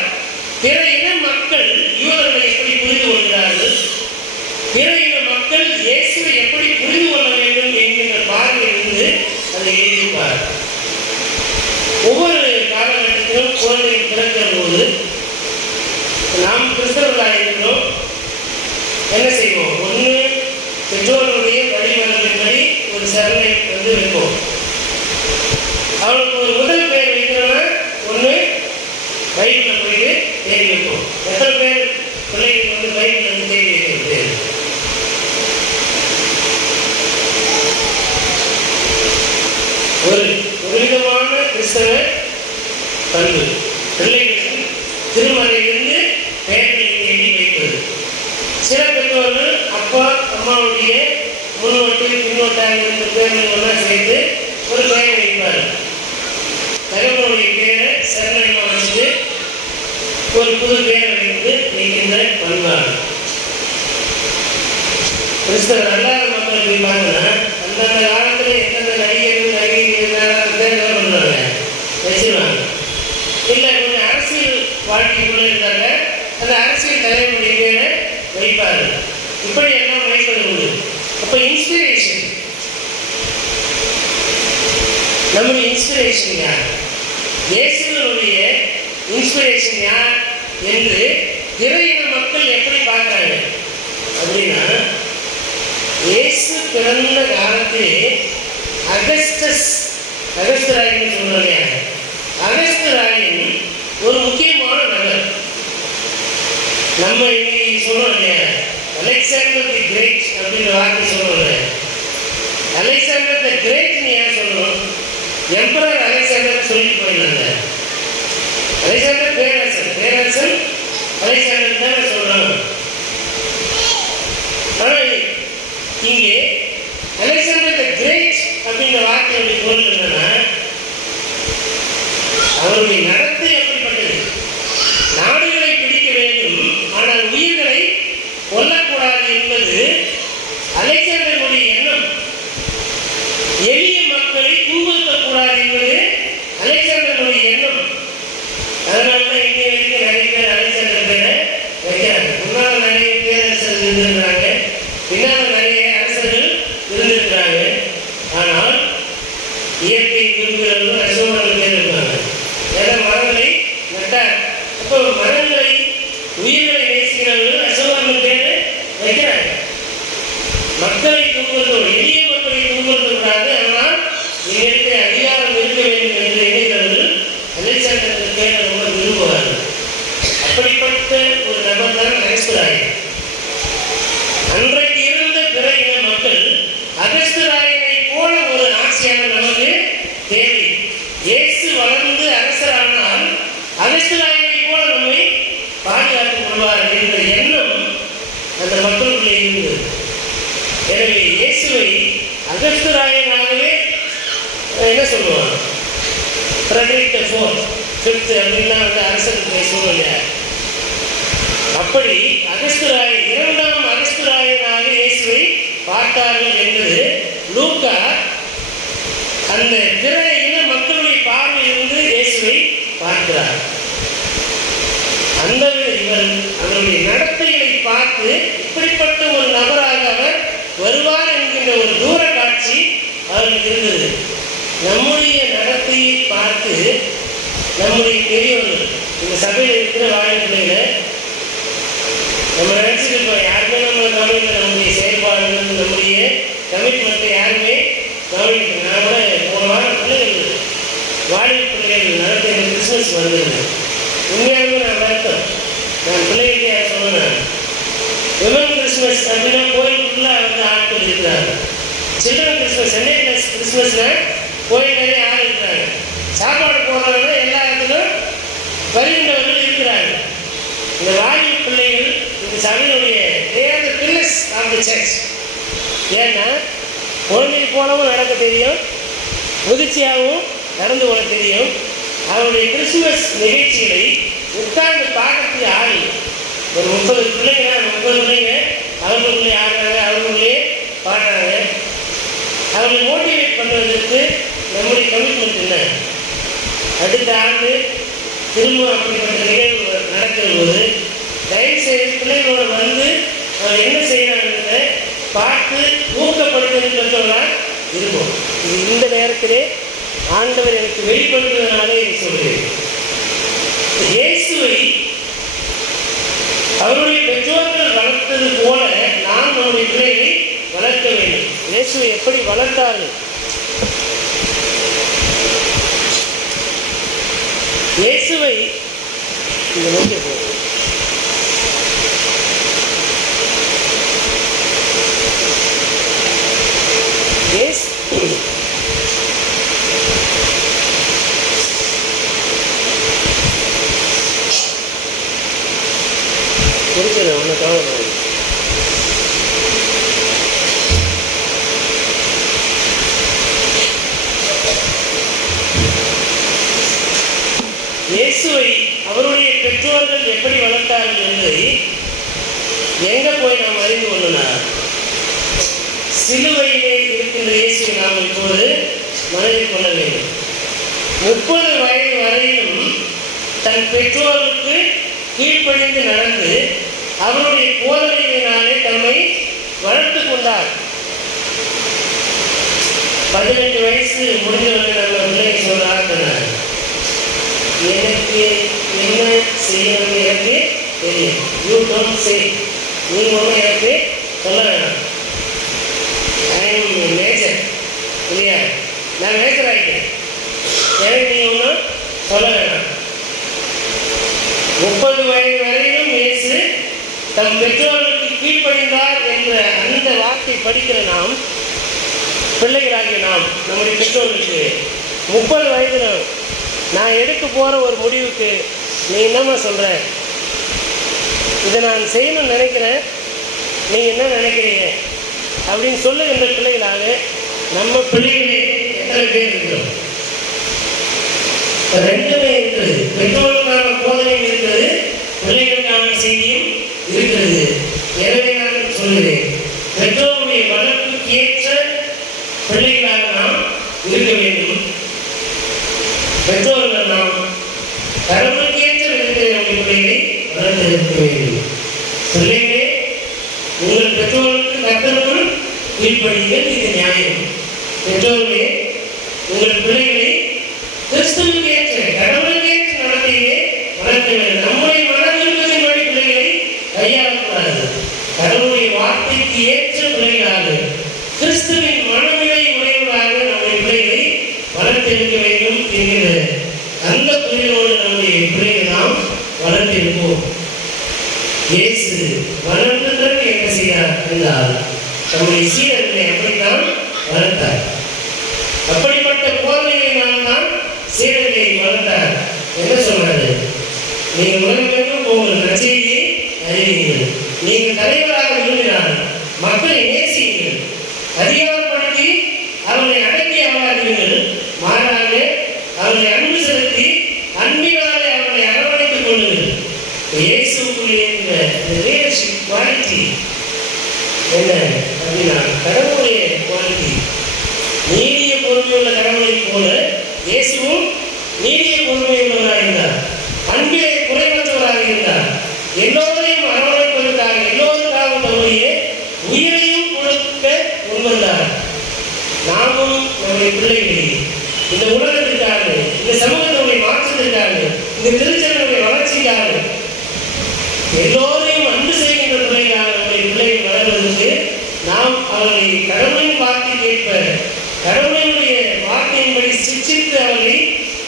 பிற இன மக்கள் யூதர்களை எப்படி புரிந்து கொள்கிறார்கள், பிற இன மக்கள் இயேசுவை எப்படி புரிந்து கொள்ள வேண்டும் என்கின்ற பார்வையிலிருந்து அதை எழுதியிருப்பார். ஒவ்வொரு காலகட்டத்திலும் குழந்தைகள் பிறக்கிற போது நாம் கிறிஸ்தவர்களாக இருக்கிறோம், என்ன செய்வோம்? ஒன்று பெற்றோருடைய வழிவரம்பின்படி ஒரு சரணை வைப்போம். அவனுக்கு ஒரு முதல் பெயர் வைக்கிறோம்னா ஒன்று பைபிளில் போயிட்டு தேடி வைப்போம். எத்தனை பேர் பிள்ளைகளுக்கு பைபிள் தேடி வைக்கிறது? ஒரு விதமான கிறிஸ்தவ பண்பு பிள்ளைகளுக்கு திருமறையிலிருந்து பெயர்களை தேடி வைப்பது. சில பெற்றோர்கள் அப்பா அம்மாவுடைய முன்னோட்டு பின்னோட்டாக இருந்த பேர்களை ஒன்றா சேர்த்து ஒரு பெயர் வைப்பார். தகவலுடைய பேரை சரணமாக வச்சுட்டு ஒரு புது பெயரை வைத்து வைக்கின்ற பண்பாடு. கிறிஸ்தவர் அல்லாத மக்கள் போய் பார்த்தோன்னா அந்தந்த காலத்தில் எந்தெந்த நடிகர்கள் பேர் பண்ணுறாங்க வச்சிருவாங்க. இல்லை கொஞ்சம் அரசியல் வாழ்க்கைக்குள்ளே இருந்தாங்க, அந்த அரசியல் தலைவருடைய பேரை வைப்பார். இப்படி எல்லாம் வைப்பது உண்டு. அப்போ இன்ஸ்பிரேஷன், நம்முடைய இன்ஸ்பிரேஷன் யார், இயேசுவினுடைய இன்ஸ்பிரேஷன் யார் என்று இறையின மக்கள் எப்படி பார்க்குறாங்க அப்படின்னா, இயேசு பிறந்த காலத்திலே அகஸ்தராயன் சொல்றாங்க. அகஸ்தராயன் ஒரு முக்கியமான நபர். நம்ம இன்னைக்கு சொல்றோம் இல்லையா, அலெக்சாண்டர் தி கிரேட் அப்படின்ற வார்த்தை சொல்றோம். அலெக்சாண்டர் தி கிரேட் ஏன் சொல்றோம்? எம்பரர் அலெக்சாண்டர் சொல்லிட்டு போயிருந்தாங்க. அலெக்சாண்டர் பேரரசன் அலெக்சாண்டர் தான் சொல்றாங்க. ஆனால் இங்கே அலெக்சாண்டர் தி கிரேட் அப்படின்ற வார்த்தையுடைய பொருள் என்னன்னா, அவருடைய நடத்தை எப்படிப்பட்டது? நாடுகளை பிடிக்க வேண்டும், ஆனால் உயிர்களை கொல்லக்கூடாது என்பது அலெக்சாண்டருடைய எண்ணம். எளிய மக்களை துன்புறுத்தக்கூடாது என்பது அலெக்சாண்டருடைய எண்ணம். அதனால்தான் இங்கே வரைக்கும் நிறைய பேர் அலெக்சாண்டர் பேரை வைக்கிறாங்க. முன்னால் நிறைய பேரரசர்கள் இருந்திருக்கிறாங்க, பின்னால் நிறைய அரசர்கள் இருந்திருக்கிறாங்க. ஆனால் இயற்கை விரும்புகிறவர்கள் அசோகர்கள் பேர் இருப்பாங்க. ஏன்னா மரங்களை நட்டார். அப்போ மரங்களை உயிர்களை நேசிக்கிறவர்கள் அசோகர்கள் பேர் வைக்கிறாங்க. அவர்களுக்குள்ளே இருந்தது. எனவே இயேசுவை அகஸ்துராயனாகவே என்ன சொல்லுவாங்க, ஃப்ரெட்ரிக் தி ஃபிஃப்த் அப்படின்னா அரசனுக்கு சொல்லுவாங்க. அப்படி இரண்டாம் அகஸ்துராயனாக இயேசுவை பார்த்தார்கள் என்பது லூக்கா அந்த பிற இன மக்களுடைய பார்வையிலிருந்து இயேசுவை பார்க்கிறார். அந்த இவர் அவருடைய நடத்தைகளை பார்த்து இப்படிப்பட்ட ஒரு நபராக அவர் வருவார் என்கின்ற ஒரு தூர காட்சி அவர்களுக்கு இருந்தது. நம்முடைய நடத்தையை பார்த்து நம்முடைய பெரியவர்கள் இந்த சபையில் இருக்கிற வாழ்க்கையில நம்ம நினைச்சிருக்கோம், யாருமே நம்ம கவனிக்க, நம்முடைய செயல்பாடுகள் நம்முடைய கமிட்மெண்ட்டை யாருமே கவனிக்க. நான் கூட போன வாரம் பிள்ளைகள் வாலிப பிள்ளைகள் நடத்த கிறிஸ்மஸ் வந்திருந்தேன். உண்மையாலுமே நான் வருத்தம். நான் பிள்ளைகிட்டே சொன்னேன், விமன் கிறிஸ்மஸ் அப்படின்னா கோயிலுக்குள்ள வந்து ஆட்கள் இருக்கிறாங்க. சில்ட்ரன் கிறிஸ்மஸ், சண்டே கிறிஸ்மஸ்ல கோயில் நிறைய ஆள் இருக்கிறாங்க. சாப்பாடு போடுறவங்க எல்லா இடத்துலும் வருகின்றவர்கள் இருக்கிறாங்க. இந்த வாலிப பிள்ளைகள் இந்த சபையினுடைய பில்லர்ஸ் ஆஃப் தி சர்ச். ஏன்னா குழந்தை போலவும் நடக்க தெரியும், முதிர்ச்சியாகவும் நடந்து கொள்ள தெரியும். அவருடைய கிறிஸ்துமஸ் நிகழ்ச்சிகளை உட்கார்ந்து பார்க்கறதுக்கு ஆள் ஒரு 30 பிள்ளைங்க அவர்களுக்குள்ளே ஆடுறாங்க, அவர்களுக்குள்ளே பாடுறாங்க. அவர்களை மோட்டிவேட் பண்ணுவதற்கு நம்முடைய கமிட்மெண்ட் என்ன? அடுத்த ஆண்டு திரும்ப அப்படிப்பட்ட நிகழ்வு நடக்கிற போது தயவுசெய்து பிள்ளைகளோட வந்து அவர் என்ன செய்யறாங்க பார்த்து ஊக்கப்படுத்துவதற்காக இருக்கும். இது இந்த நேரத்திலே ஆண்டவர் எனக்கு வெளிப்படுத்துவதனால இதை சொல்கிறேன். இயேசுவை அவருடைய பெற்றோர்கள் வளர்த்தது போல நாம் நம்முடைய பிள்ளைகளை வளர்க்க வேண்டும். இயேசுவை எப்படி வளர்த்தார்கள்? இயேசுவை இந்த நோக்கி இருக்கிற ஒன்று கவலை. இயேசுவை அவருடைய பெற்றோர்கள் எப்படி வளர்த்தார்கள் என்பதை எங்க போய் நாம் அறிந்து கொள்ளலாம். சிலுவையிலே இருக்கின்ற இயேசுவை நாம் இப்போது மனதில் கொள்ள வேண்டும். 30 வயது வரையிலும் தன் பெற்றோருக்கு கீழ்ப்படிந்து நடந்து அவருடைய போதனையினாலே தம்மை வளர்த்து கொண்டார். 18 வயசு முடிந்தவர்கள் நம்ம பிள்ளைங்க சொல்றாங்க, எனக்கு என்ன செய்யறது எனக்கு தெரியும். யூ டோன்ட் சே, நீங்க ஒன்றும் எனக்கு சொல்ல வேணாம். ஐ எம் மேஜர் இல்லையா, நான் மேஜர் ஆகிட்டேன், எனக்கு நீங்க ஒன்றும் சொல்ல வேணாம். 30 வயது வரையிலும் இயேசு தம் பெற்றோர்களுக்கு கீழ்ப்படிந்தார் என்ற அந்த வார்த்தை படிக்கிற நாம், பிள்ளைகளாகிய நாம் நம்முடைய பெற்றோர்களுக்கு 30 வயதுல நான் எடுக்க போற ஒரு முடிவுக்கு நீ என்னம்மா சொல்ற, இதை நான் செய்யணும்னு நினைக்கிறேன், நீங்க என்ன நினைக்கிறீங்க அப்படின்னு சொல்லுகின்ற பிள்ளைகளாக நம்ம பிள்ளைகளே எத்தனை பேர் இருக்கிறோம்? ரெண்டுமே இருக்கிறது. பெற்றோர்களுக்கான போதனையும் இருக்கிறது, பிள்ளைகளுக்கான செய்தியும் இருக்கிறது. எனவே நான் சொல்கிறேன், பெற்றோருடைய வளர்ப்புக்கு ஏற்ற பிள்ளைகளாக நாம் இருக்க வேண்டும். பெற்றோர்கள் நாம் கடவுளுக்கு ஏற்ற விதத்தில் நம்முடைய பிள்ளைகளை வளர்த்திருக்க வேண்டும். பிள்ளைகளே, உங்கள் பெற்றோர்களுக்கு கர்த்தருக்குள் கீழ்ப்படியுங்கள், இது நியாயம். பெற்றோர்களே, உங்கள் பிள்ளைகளை கிறிஸ்துவுக்கு ஏற்ற கடவுளுக்கு ஏற்ற நடத்தையிலே வளர்க்க வேண்டும். நம்முடைய மனதின் வழி பிள்ளைகளை கையாளக்கூடாது. கடவுளுடைய வார்த்தைக்கு ஏற்ற பிள்ளைகளாக, கிறிஸ்துவின் மனநிலை உடையவராக நம்முடைய பிள்ளைகளை வளர்த்திருக்க வேண்டும் என்கிற அந்த புரிதலோடு நம்முடைய பிள்ளைகளை நாம் வளர்த்திருப்போம். இயேசு வளர்ந்ததற்கு என்ன செய்தார் என்றால், நம்முடைய சீடர்களை அப்படித்தான் வளர்த்தார். அப்படிப்பட்ட போதனைகளினால் தான் சீடர்களை வளர்த்தார். என்ன சொல்றாரு? நீங்கள் உலகமெங்கும் உங்கள் நற்செய்தியை அறிவீர்கள், நீங்கள் தலைவராக எதற்காக விரும்பினார்? மக்களை நேசியுங்கள், அதிகாரப்படுத்தி அவர்களை அடக்கி ஆகாதீர்கள், மாறாக அவர்களை அன்பு செலுத்தி அன்பினாலே அவர்களை அரவணைத்துக் கொள்ளுங்கள். இயேசுக்குள்ளே இந்த ரிலேஷன்ஷிப் குவாலிட்டி என்ன அப்படின்னா கடவுளுடைய குவாலிட்டி. நீடிய பொறுமையுள்ள கடவுளை போல இயேசுவும் நீடிய பொறுமையுள்ளவராக இருந்தார், அன்பிலே குறைவற்றவராக இருந்தார், எல்லோரையும் அரவணைப்பதற்காக எல்லோருக்காக தன்னுடைய உயிரையும் கொடுக்க முன்வந்தார். நாமும் நம்முடைய பிள்ளைகளை இந்த உலகத்திற்காக, இந்த சமூகத்தினுடைய மாற்றத்திற்காக, இந்த திருச்சபையுடைய வளர்ச்சிக்காக எல்லோரையும் அன்பு செய்கின்ற பிள்ளைகளாக நம்முடைய பிள்ளைகள் வளர்வதற்கு நாம் அவர்களை கடவுளின் வார்த்தைக்கு ஏற்ப கடவுளினுடைய வார்த்தையின்படி சிக்ஷித்து அவர்களை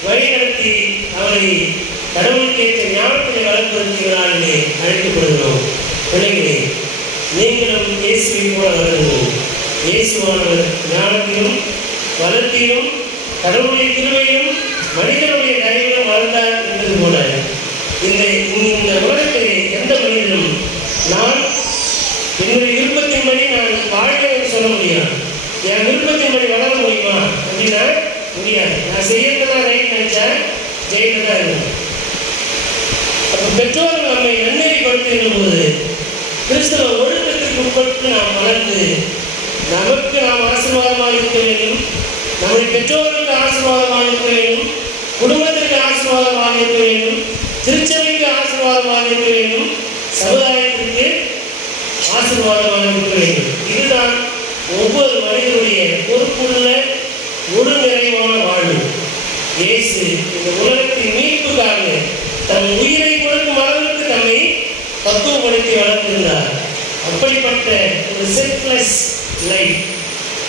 வழிநடத்தி அவர்களை கடவுளுக்கேற்ற ஞானத்தினை வளர்ப்பதற்கு நாளிலே அழைக்கப்படுகிறோம். பிள்ளைகளே, நீங்களும் இயேசுவை போல வளருங்கள். இயேசுவானவர் ஞானத்திலும் வளர்த்திலும் கடவுளுடைய கிருபையிலும் மனிதனுடைய தயவிலும் வளர்ந்தார் என்பது போல இந்த உலகத்தை எந்த மனிதனும் நான் என்னுடைய விருப்பத்தின்படி நான் வாழ்வேன் என்று சொல்ல முடியாது. என் விருப்பத்தின்படி வளர முடியுமா அப்படின்னா முடியாது. நான் செய்யறதுதான் ரைட் நினைச்சா ஜெயிக்கதான் இருக்கும். அப்ப பெற்றோர்கள் நம்மை நன்னெறிப்படுத்துகின்ற போது கிறிஸ்தவ ஒழுக்கத்திற்கு உட்பட்டு நாம் வளர்ந்து நமக்கு நாம் ஆசீர்வாதமாக இருக்க வேண்டும், நம்முடைய பெற்றோர்களுக்கு ஆசீர்வாதமாக இருக்க வேண்டும், குடும்பத்திற்கு ஆசீர்வாதமாக இருக்க வேண்டும், திருச்சபைக்கு ஆசீர்வாதமாக இருக்க வேண்டும், சமுதாயத்திற்கு ஆசீர்வாதமாக இருக்க வேண்டும். இதுதான் ஒவ்வொரு மனிதனுடைய பொறுப்புள்ள முழு நிறைவான வாழ்வு. இயேசு இந்த உலகத்தின் மீட்புக்காக தன் உயிரை கொடுக்கும் அளவிற்கு தம்மை பக்குவப்படுத்தி வளர்த்திருந்தார். அப்படிப்பட்ட ஒரு செல்ஃப்லெஸ் லைஃப்,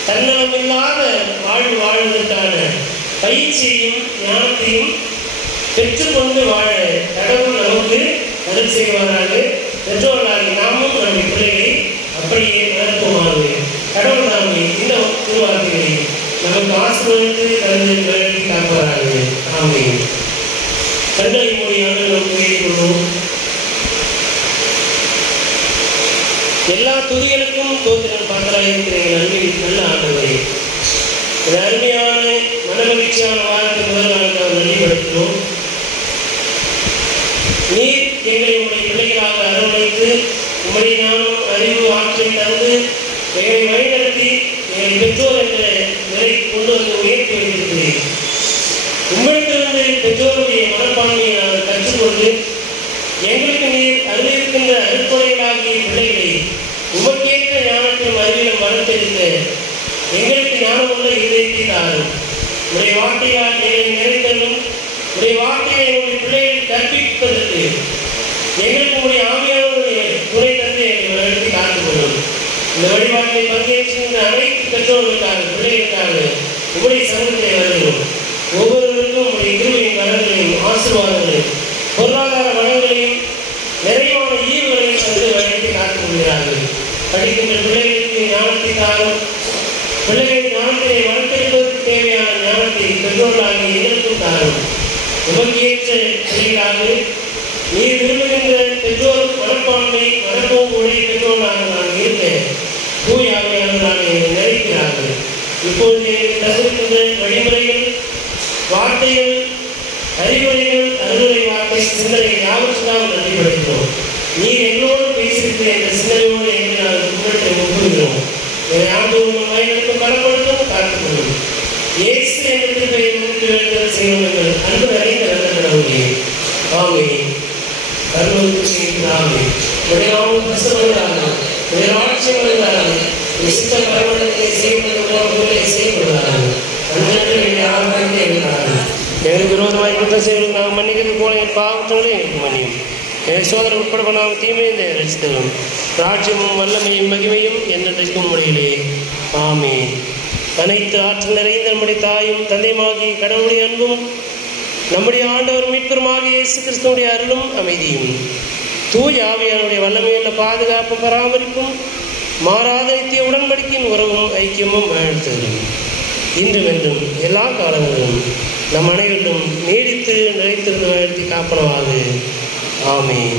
தன்னலமில்லாத வாழ்வு வாழ்வதற்கான பயிற்சியையும் ஞானத்தையும் பெற்றுக்கொண்டு வாழ கடவுள் நமக்கு அருள் செய்வாராக. பெற்றோர்களாகி நாமும் நம்முடைய பிள்ளைகளை அப்படியே வளர்ப்போமாக. கடவுள் நாமே இந்த திருவார்த்தைகளை நமக்கு ஆசீர்வதித்து தந்து வழங்கி காப்பாராக. ஆமென். கண்களை மூடியாக நாம் கேட்டுக்கொள்வோம். எல்லா துதிகளுக்கும் தோத்திரம் பாக்கலாக இருக்கிற நன்மையில் நல்ல ஆண்டவரே, ஒரு அருமையான மனமகிழ்ச்சியான வாரத்தின் முதல் நாள் நாம் நன்றிப்படுத்துகிறோம். நீர் எங்களை உங்களுடைய பிள்ளைகளாக அரவணைத்து உங்களுடைய ஞானம் அறிவு ஆற்றலை தந்து எங்களை வழிநடத்தி எங்களை பெற்றோர் என்ற நிலைக்கு கொண்டு வந்து உயர்த்தி வைத்திருக்கிறேன். உங்களிடத்திலிருந்து பெற்றோருடைய மனப்பான்மையை நாங்கள் கற்றுக்கொண்டு எங்களுக்கு நீர் அறிவிக்கின்ற அருட்கொடைகளாகிய பிள்ளைகளை உமக்கேற்ற ஞானத்திலும் அறிவிலும் வளர்த்தெடுக்க எங்களுக்கு ஞானமுள்ள இதயத்தை தாரும். உடைய வார்த்தையால் எங்களை நிறைந்ததும் உடைய வார்த்தையை எங்களுடைய பிள்ளைகள் கற்பிப்பதற்கு எங்களுக்கு உடைய ஆவியானவருடைய துணை தந்து எங்களை வளர்த்தி காத்துக்கொள்ளும். இந்த வழிபாட்டை பங்கேற்கின்ற அனைத்து பெற்றோர்களுக்காக பிள்ளைகளுக்காக உங்களுடைய சமூகத்தை வருகிறோம். ஒவ்வொருவருக்கும் உடைய கிருபையின் வரங்களையும் ஆசீர்வாதங்களையும் பொருளாதார வளங்களையும் நிறைவான ஈவுகளையும் தந்து வளர்த்தி காத்துக் கொள்கிறார்கள். படிக்கின்ற பிள்ளைகளுக்கு ஞானத்தை தாரும். பிள்ளைகளின் ஞானத்தினை வளர்த்தெடுப்பதற்கு தேவையான ஞானத்தை பெற்றோர்களாகி எங்களுக்கும் தாரும். உமக்கேற்ற பிள்ளைகளாக நீர் விரும்புகின்ற பெற்றோர் மனப்பான்மை மனப்போக்குடைய பெற்றோர்களாக நாங்கள் இருக்க தூயாமையாளர்களாக எங்களை நினைக்கிறார்கள். இப்பொழுது எங்களுக்கு தந்திருக்கின்ற வழிமுறைகள், வார்த்தைகள், அறிவுரைகள், அருளுரை வார்த்தை, சிந்தனை யாவற்றுக்காக நன்றிப்படுகிறோம். நீர் எங்களோடு பேசியிருக்கிற இந்த சிந்தனையோடு எங்களை நாங்கள் உங்களிடத்தை ஒப்புகிறோம். எங்களை ஆண்டவரும் வயலுக்கும் பலப்படுத்தும் காத்துக்கொள்ளும். இயேசு என்ற திருப்பையை முன்னிட்டு வேண்டுதல் செய்வங்கள் அன்பு நிறைந்த நல்ல கடவுளே. ஆமென். கருவூருக்கு செய்கிறாமே உடையாவும் கஷ்டப்படுகிறாங்க, உடைய ஆட்சியம் வருகிறாங்க, விசித்த பரவலத்தை செய்யப்படுவதை செய்யப்படுகிறாங்க. எங்களுக்கு விரோதமாய் குற்றம் செய்வதற்கு நாங்கள் மன்னிக்கிறது போல என் பாவத்தோடு எங்களுக்கு மன்னியும். எங்கள் சோதனை உட்பட பண்ணாமல் தீமையை ரசித்தலும் ராஜ்யமும் வல்லமையும் மகிமையும் என்னென்றைக்கும் முறையிலே. ஆமென். அனைத்து ஆற்றல் நிறைந்த நம்முடைய தாயும் தந்தையுமாகி கடவுளுடைய அன்பும் நம்முடைய ஆண்டவர் மீட்பருமாகிய இயேசு கிறிஸ்துவுடைய அருளும் அமைதியும் தூய ஆவியானுடைய வல்லமையுள்ள பாதுகாப்பும் பராமரிப்பும் மாறாத நித்திய உடன்படிக்கையின் உறவும் ஐக்கியமும் வாழ்த்துகிறோம். இன்றும் என்றும் எல்லா காலங்களிலும் நம் அனைவரும் நீடித்து நிலைத்திருந்து வாழ்த்தி காப்பனவாக. ஆமென்.